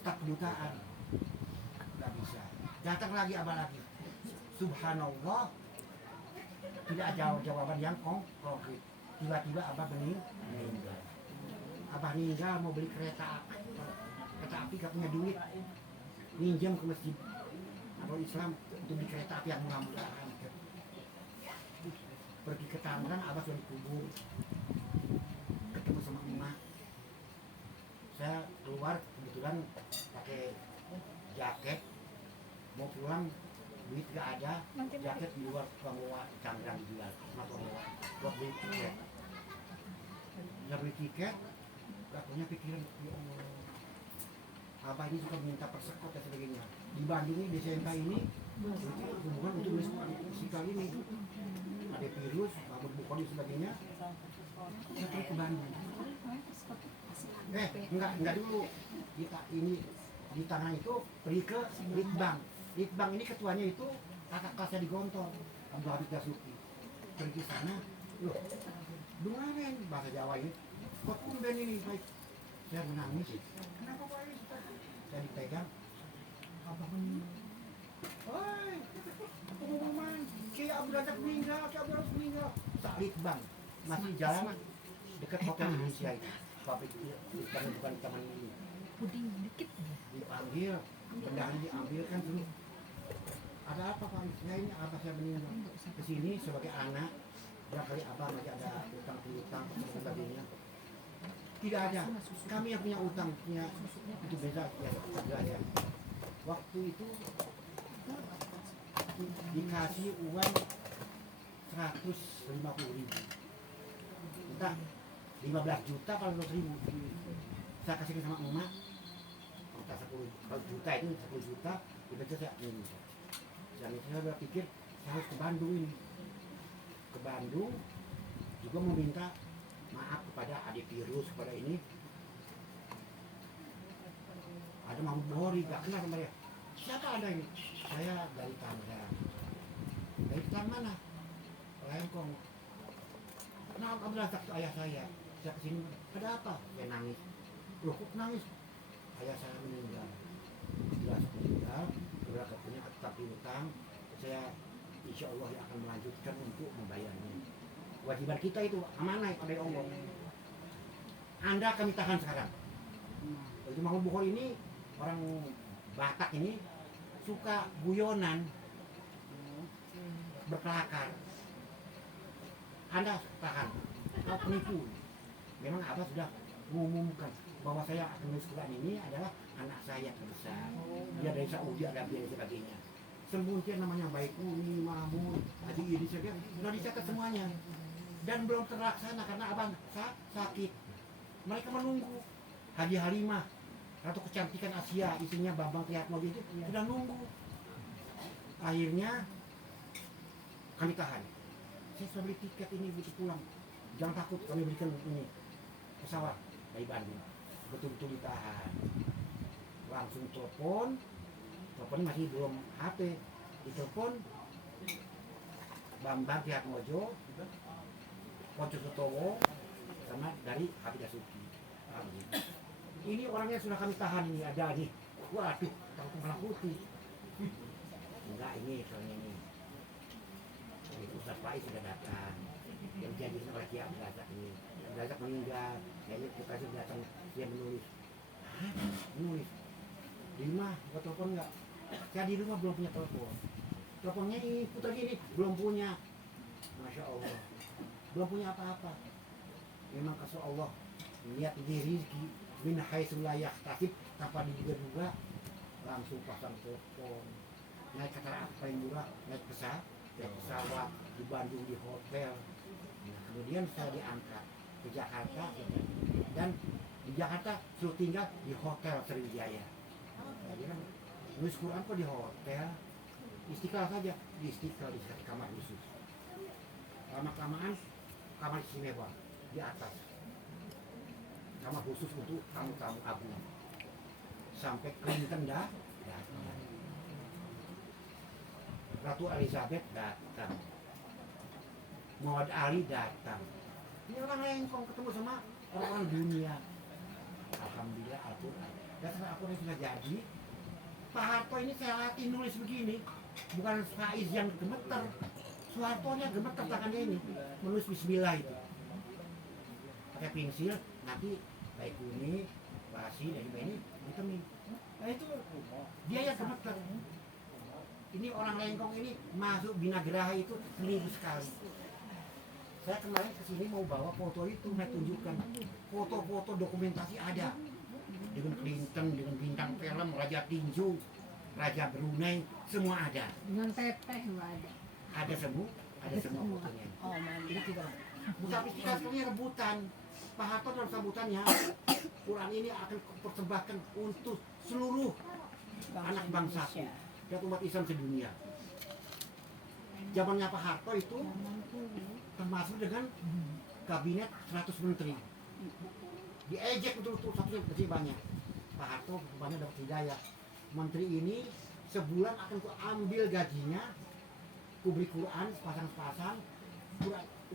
staf kedutaan, nggak bisa. Datang lagi Abah lagi, subhanallah, tidak ada jawaban yang konkret. Tiba-tiba Abah meninggal. Abah meninggal mau beli kereta api gak punya duit, minjem ke masjid atau Islam untuk beli kereta api yang murah-murahan. Pergi ke Tangerang, Abah sudah dikubur, ketemu sama emak. Saya keluar kebetulan pakai jaket, mau pulang duit gak ada, jaket di luar bawa Tangerang dijual, kenapa bawa buat beli tiket. Udah beli tiket, gak punya pikiran, ya Allah, Abah ini suka minta persekot dan sebagainya. Di Bandung ini, Desember ini, hubungan untuk nulis musikal ini. Ada virus, Mahmud Bukhari dan sebagainya. Saya pergi ke Bandung. Enggak dulu. Ini di tanah itu pergi ke Litbang. Litbang ini ketuanya itu kakak kelasnya di Gontor, Abdul Habib Dasuki. Pergi ke sana, loh, dunganen bahasa Jawa ini. Kok tumben ini baik? Saya menangis. Kenapa baik? Saya dipegang. Abah meninggal. Woi, pengumuman. Kiai Abdul Razak meninggal, Kiai Abdul Razak meninggal. Saat Bang masih jalan dekat Hotel Indonesia itu. Pabrik bukan di taman ini. Puding dikit. Dipanggil, bendaharnya diambil kan dulu. Ada apa Pak? Ya ini Abah saya meninggal. Kesini sebagai anak. Barangkali Abah masih ada utang piutang dan sebagainya. Tidak ada. Kami yang punya utang punya itu beda ya aja. Waktu itu dikasih uang 150.000. Entah 15 juta kalau 100.000. Saya kasih sama emak. Entah 10 juta itu 10 juta dibaca saya ini. Dan itu saya berpikir saya harus ke Bandung ini. Ke Bandung juga meminta maaf kepada adik virus, kepada ini. Ada Mahmud Bukhari, gak kenal sama dia. Siapa Anda ini? Saya dari Tangerang. Dari Tangerang mana? Lengkong. Kenapa Abdul Razak itu ayah saya? Saya kesini, ada apa? Saya nangis. Loh kok nangis? Ayah saya meninggal. Jelas meninggal, beberapa punya tapi utang. Saya insya Allah akan melanjutkan untuk membayarnya. Kewajiban kita itu amanah dari Allah. Anda kami tahan sekarang. Itu Mahmud Bukhari ini orang Batak ini suka guyonan, berkelakar. Anda tahan, kau penipu. Memang Abah sudah mengumumkan bahwa saya akan menulis Quran ini adalah anak saya terbesar. Dia dari Saudi Arabia dan sebagainya. Sembunyian namanya Baikuni, Mahmud, Haji Idris saja sudah dicatat semuanya. Dan belum terlaksana karena Abang sakit. Mereka menunggu. Haji Halimah, Ratu Kecantikan Asia, istrinya Bambang Triatmojo itu sudah nunggu. Akhirnya kami tahan. Saya sudah beli tiket ini butuh pulang. Jangan takut, kami berikan ini pesawat dari Bandung. Betul-betul ditahan. Langsung telepon. Teleponnya masih belum HP. Ditelepon Bambang Triatmojo, Ponco Sutowo, sama dari Habib Dasuki. Ini orangnya sudah kami tahan ini, ada nih. Waduh, tahu merah putih. Enggak ini soalnya ini. Ustaz Faiz sudah datang. yang jadi oleh Ki Abdul Razak ini. Abdul Razak meninggal, kayaknya kita sudah datang, dia menulis. Hah? Menulis? Di rumah, gua telepon nggak? Saya di rumah belum punya telepon. Teleponnya ini, putar gini, belum punya. Masya Allah, belum punya apa-apa. Memang kasih Allah, lihat diri min haitsu la yahtasib, tanpa diduga-duga langsung pasang telepon. Naik kata apa yang murah, naik pesawat di Bandung di hotel. Nah, kemudian saya diangkat ke Jakarta dan di Jakarta suruh tinggal di hotel Sriwijaya. Jadi kan nulis Quran kok di hotel, Istiqlal saja di Istiqlal di kamar khusus. Lama-kelamaan kamar istimewa di atas, kamar khusus untuk tamu-tamu agung. Sampai Clinton datang, Ratu Elizabeth datang, Muhammad Ali datang. Ini orang lengkong ketemu sama orang-orang dunia. Alhamdulillah Al-Quran. Dan setelah Al-Quran sudah jadi, Pak Harto ini saya latih nulis begini, bukan Faiz yang gemeter. Soehartonya gemeter tangannya ini, menulis Bismillah itu. Pakai pensil, nanti baik kuning, basi, dan ini vitamin. Nah itu dia yang gemeter. Ini orang lengkong ini masuk Binagraha itu seminggu sekali. Saya kemarin kesini mau bawa foto itu, saya tunjukkan foto-foto dokumentasi ada dengan Clinton, dengan bintang film, Raja Tinju, Raja Brunei, semua ada. Dengan teteh nggak ada. Ada semua fotonya. Oh, mantap. Ini tidak. Tapi kita sebenarnya rebutan. Pak Harto dalam sambutannya, Quran ini akan persembahkan untuk seluruh anak bangsaku dan umat Islam sedunia. Zamannya Pak Harto itu termasuk dengan kabinet 100 menteri. Diejek betul-betul satu kecil banyak. Pak Harto banyak dapat hidayah. Menteri ini sebulan akan kuambil gajinya, kuberi Quran sepasang-sepasang,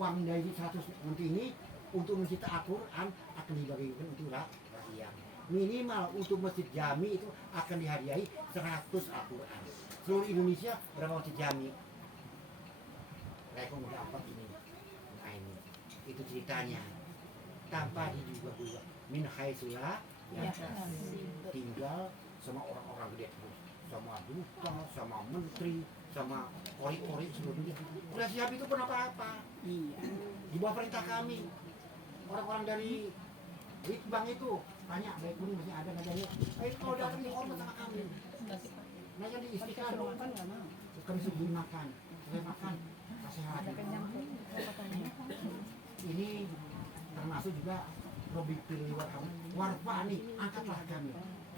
uang dari 100 menteri ini untuk mencetak Al-Quran akan dibagikan untuk rakyat. Minimal untuk masjid jami itu akan dihadiahi 100 Al-Quran. Seluruh Indonesia berapa masjid jami? Rekong dapat ini. Nah ini, itu ceritanya. Tanpa diduga-duga. Min haitsu la yahtasib. Tinggal sama orang-orang gede terus, sama duta, sama menteri, sama ori-ori sebelumnya. Udah siap itu pun apa-apa. Iya. Di bawah perintah kami. Orang-orang dari Litbang itu tanya, baik kuning masih ada nggak ada? Kalau datang dihormat sama kami. Nanya di Istiqlal dong. Kami suguhin makan. Saya makan, kasih hati. Ini termasuk juga Robi Pilih Warfa nih, angkatlah kami.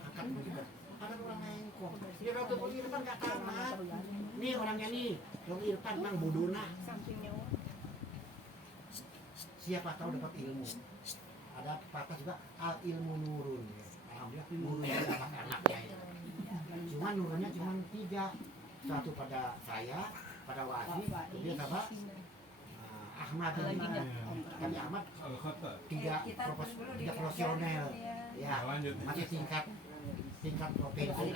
Angkat juga. Ada orang lengkong. Dia Robi Pilih Irfan nggak tamat. Nih orangnya nih, Robi Irfan Mang Budona. Siapa tahu dapat ilmu. Ada patah juga al ilmu nurun. Alhamdulillah nurun dapat anaknya itu. Cuma nurunnya cuma 3. Satu pada saya, pada Wasi, dia sama Ahmad ini. Kami Ahmad 3 profesional. Ya, masih tingkat provinsi.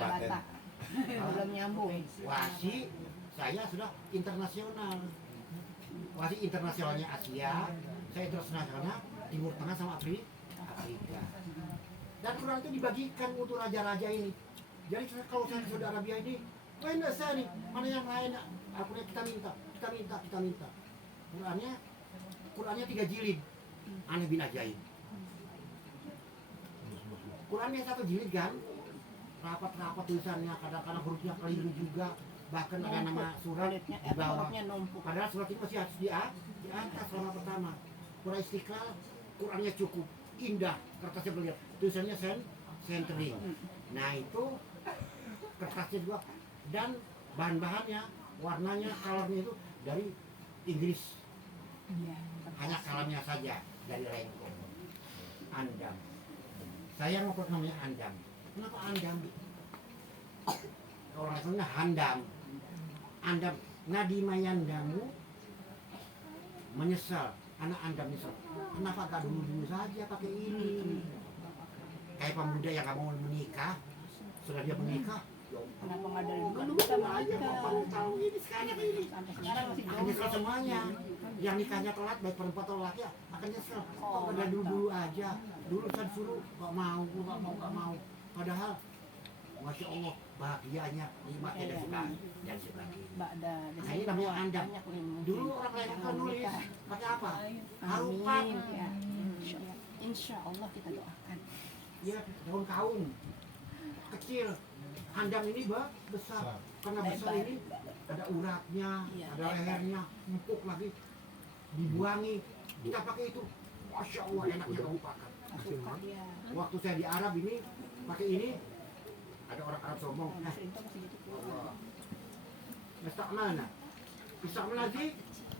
Belum nyambung. Wasi saya sudah internasional. Wasi internasionalnya Asia, saya internasionalnya Timur Tengah sama Afrika. Dan Quran itu dibagikan untuk raja-raja ini. Jadi kalau saya ke Saudi Arabia ini, enggak saya nih, mana yang lain? Alquran kita minta. Qurannya 3 jilid. Aneh bin ajaib. Qurannya 1 jilid kan? Rapat-rapat tulisannya, kadang-kadang hurufnya keliru juga. Bahkan ada nama surat di bawah. Padahal surat itu masih harus di atas selama pertama. Quran Istiqlal, Qurannya cukup indah, kertasnya berlihat, tulisannya centering. Nah itu kertasnya juga dan bahan-bahannya, warnanya, colornya itu dari Inggris. Hanya kalamnya saja dari Lengkong. Andam. Saya ngopot namanya Andam. Kenapa Andam? Orang aslinya Handam. Andam. Nadimayandamu menyesal. Anak Anda misal, kenapa gak dulu saja pakai ini? Kayak pemuda yang gak mau menikah, sudah dia menikah, Kenapa nggak dari dulu aja bapak tahu ini sekarang ini. Sampai sekarang masih Menyesal semuanya. yang nikahnya telat baik perempuan atau laki akan nyesel. Kok Oh, udah mantap. dulu aja. Dulu saya suruh nggak mau. Padahal Masya Allah bahagianya nikmatnya dari sebelah dan sebelah kiri. Ba'da Nah, ini namanya andam. banyak ilmu. Dulu orang lain kan nulis pakai apa? Harupat. Amin ya. Insya Allah kita doakan. Ya, daun kaun kecil. Andam ini besar. Karena besar Lebar. ini ada uratnya, Iya, ada lebar. lehernya, empuk lagi, dibuangi. Kita pakai itu, Masya Allah enaknya kamu pakai. Ya. Waktu saya di Arab ini pakai ini, ada orang Arab sombong. Itu masih gitu. Istakmana. Istakmana sih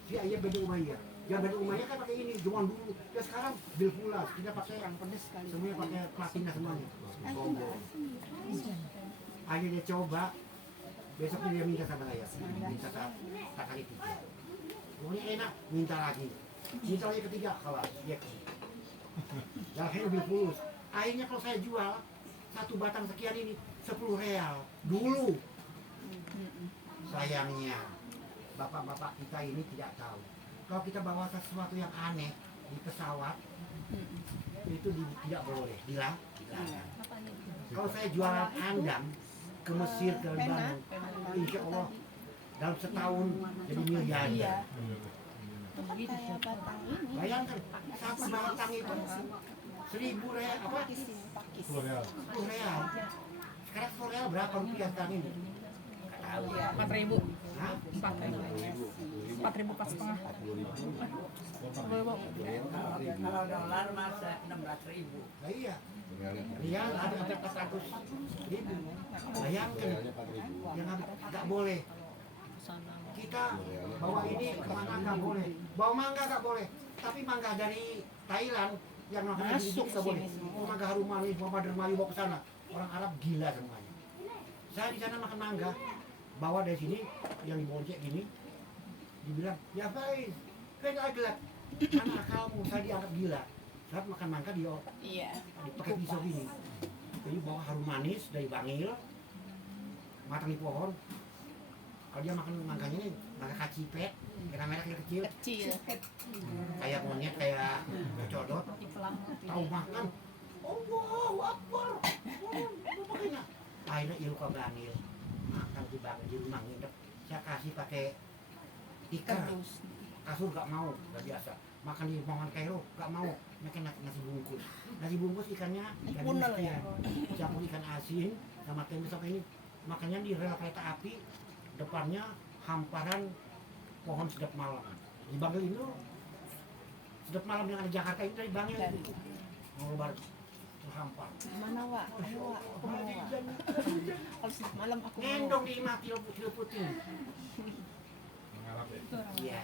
si ayah Bani Umayyah. Yang Bani Umayyah kan pakai ini, zaman dulu. Ya sekarang bil pulas, kita pakai Yang pedes sekali. semuanya pakai platina semuanya. Ah, itu Sombong. Mbak. Akhirnya coba, besoknya dia minta sama saya, minta tak kali 3. Pokoknya enak, minta lagi. Minta lagi ketiga, kalau dia dan akhirnya bil pulus. Akhirnya kalau saya jual satu batang sekian ini 10 real dulu. Sayangnya bapak-bapak kita ini tidak tahu kalau kita bawa sesuatu yang aneh di pesawat itu tidak boleh dilarang. Kalau saya jualan andam ke Mesir ke Lebanon, insya Allah dalam setahun jadi miliarder. Iya. Itu kan kayak batang ini. Bayangkan satu batang itu 1.000 real apa? Pakis ini, pakis. 10 real. Sekarang 10 real berapa rupiah sekarang ini? Nggak tahu ya. 4.000. Hah? 4.000 pas setengah. Kalau dolar masa 16.000. Nah, iya. Rial ada 400.000. Bayangkan yang nggak boleh. Kita bawa ini kemana nggak boleh. Bawa mangga nggak boleh. Tapi mangga dari Thailand yang namanya Masuk nggak boleh. sini semua. Oh, mangga harum manis, mangga dermayu bawa ke sana. Orang Arab gila semuanya. Saya di sana makan mangga, bawa dari sini yang dibonceng gini, dibilang ya baik, kayak agak anak kamu saya dianggap gila. Saat makan mangga dia Iya. pakai pisau gini. Jadi bawa harum manis dari Bangil, matang di pohon. Kalau dia makan mangganya ini, mangga kacipet, merah-merah kecil, Kecil. kayak monyet, kayak codot. Tahu makan, Allahu Akbar. Makanya akhirnya ilmu Bangil makan di Bangil di rumah nginep. Saya kasih pakai tikar, Terus. kasur gak mau, gak biasa. Makan di ruangan Kairo gak mau, makan nasi bungkus. Nasi bungkus ikannya ikan Punel ya. ya? Campur ikan asin sama tempe sampai ini. Makannya di rel kereta api, depannya hamparan pohon sedap malam. Di Bangil itu sedap malam yang ada Jakarta itu dari Bangil Dari. itu. Mau lebar terhampar. Mana Wak? Ayo Wak, aku mau Wak. Kalau sudah malam aku mau. Ngendong di mati putih. Iya.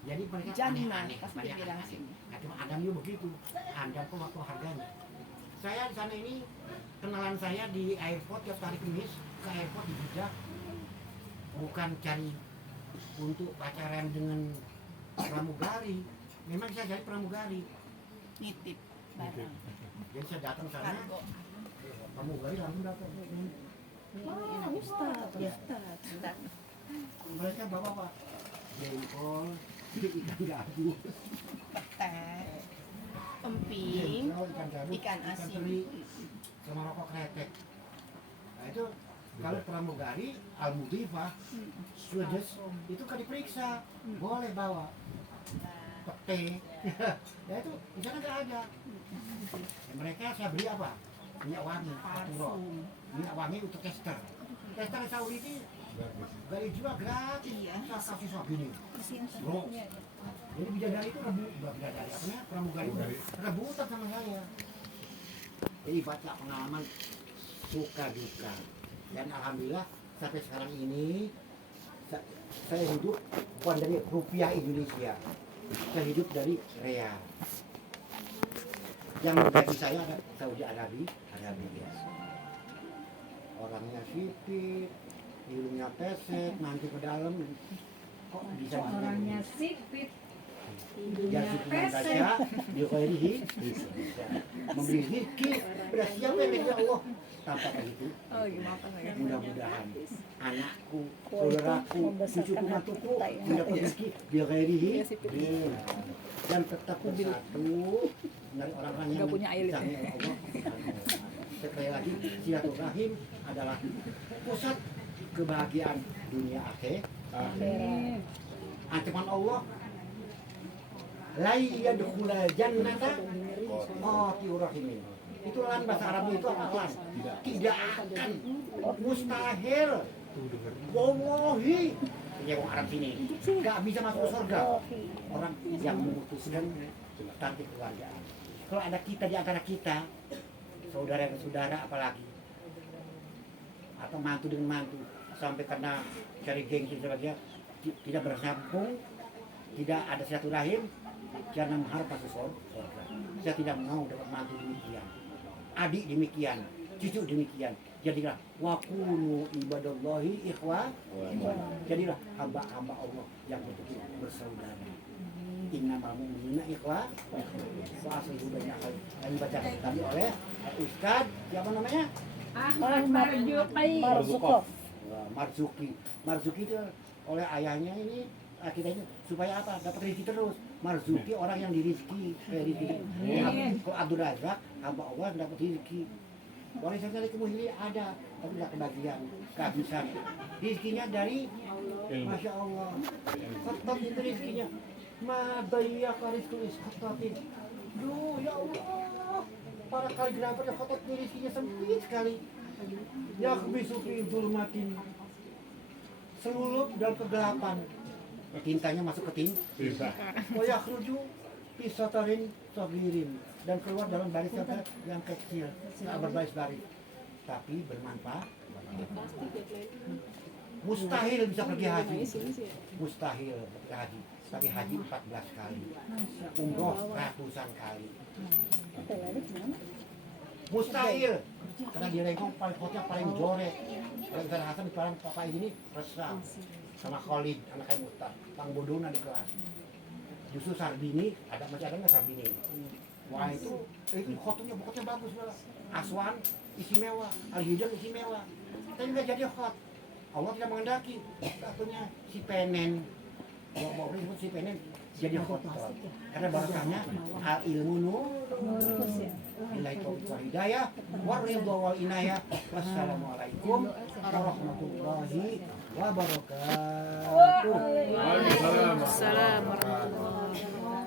Jadi mereka Jangan, aneh-aneh, pasti banyak bilang aneh-aneh. sini. Nah, cuma Adam juga begitu. Adam pun waktu harganya. Saya di sana ini kenalan saya di airport tiap hari Kamis ke airport di Jeddah. Bukan cari untuk pacaran dengan pramugari. Memang saya cari pramugari. Nitip barang. Jadi saya datang sana, Kargo. pramugari langsung datang. Ustaz. Ustaz. Mereka bawa apa? Jengkol, ikan gabus, Petai. Emping. ikan gabus, Ikan asin. teri, sama rokok kretek. Nah itu kalau pramugari, Al-Mudhifah, Swedish, itu kan diperiksa, boleh bawa pete. Ya itu di sana nggak ada. Ya, mereka saya beli apa? Minyak wangi, Arturo. Parfum. Minyak wangi untuk tester. Tester Saudi ini gak dijual gratis. Iya. Saya kasih soal gini. Bro. Jadi bidadari itu bukan bidadari, artinya pramugari itu rebutan sama saya. Jadi baca pengalaman suka duka. Dan alhamdulillah sampai sekarang ini saya hidup bukan dari rupiah Indonesia. Saya hidup dari real. Yang menjadi saya ada Saudi Arabia. Orangnya sipit, hidungnya pesek, nanti ke dalam kok bisa Orangnya sipit, Yang syukuran saja dikhairihi memberi rezeki pada siapa yang ya Allah tanpa begitu. Oh, gimana saya? Mudah-mudahan anakku, saudaraku, cucuku, matuku mendapat rezeki dikhairihi dan tetap bersatu dari orang-orang yang Nggak punya air itu. disayangi oleh Allah. Sekali lagi silaturahim adalah pusat kebahagiaan dunia akhir. Ancaman Allah la yadkhulul jannata qati'ur rahimin. Itu lan bahasa Arabnya itu apa lan? Tidak akan, mustahil. Wallahi, ya orang Arab sini nggak bisa masuk surga orang yang memutuskan tali keluargaan. Kalau ada kita di antara kita, saudara dengan saudara apalagi, atau mantu dengan mantu, sampai karena cari gengsi sebagainya tidak bersambung, tidak ada silaturahim, jangan mengharap masuk surga. Saya tidak mau dapat mantu demikian, adik demikian, cucu demikian. Jadilah wakunu ibadallahi ikhwa, jadilah hamba-hamba Allah yang betul bersaudara. Innamal mu'minuna ikhwa wa aslihu baina akhawaykum. Yang dibacakan tadi oleh Ustaz siapa namanya? Ahmad Marzuki. Marzuki. Marzuki itu oleh ayahnya ini kita ini supaya apa? Dapat rezeki terus. Marzuki orang yang dirizki, rezeki. Kalau Abdul Razak hamba Allah yang dapat rezeki. Warisan dari kemuhili ada, tapi tidak kebagian, kehabisan. Rizkinya dari Masya Allah. Khatab itu rizkinya. Ma bayyaka rizkul iskhatabin. Duh, ya Allah. Para kaligrafernya khatab ini rizkinya sempit sekali. Ya kebisuki zulmatin. Selulup dalam kegelapan. Tintanya masuk ke tinta. Oh ya khruju pisatarin sagirin. Dan keluar dalam baris yang kecil, tidak berbaris-baris, tapi bermanfaat. Mustahil bisa pergi haji, mustahil pergi haji, tapi haji 14 kali, umroh ratusan kali. Mustahil, karena dia lengkong paling hotnya paling jorek. Kalau Ustaz Hasan di paling papa ini resah sama Khalid, anak Mutar, Pang Bodona di kelas. Justru Sarbini, masih ada nggak Sarbini? Wah itu khotnya bagus malah. Aswan istimewa, Al-Hidam istimewa. Tapi nggak jadi khot. Allah tidak mengendaki. Satunya si Penen, bawa disebut si Penen jadi khot. Karena barakahnya al ilmu nur. Billahi taufiq wal hidayah, waridho wal inayah. Wassalamualaikum warahmatullahi wabarakatuh. Waalaikumsalam warahmatullahi wabarakatuh.